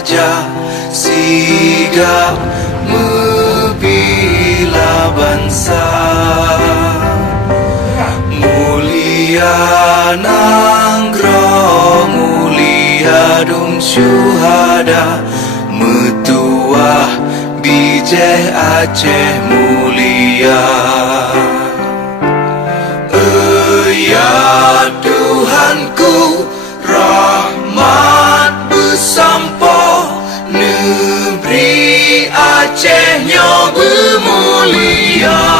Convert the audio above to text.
raja sigap membela bangsa. Mulia nanggroh, mulia dum syuhada, metuah bijih Aceh mulia. Ya Tuhanku, rahmat bersampo, negeri Aceh nyo bermulia.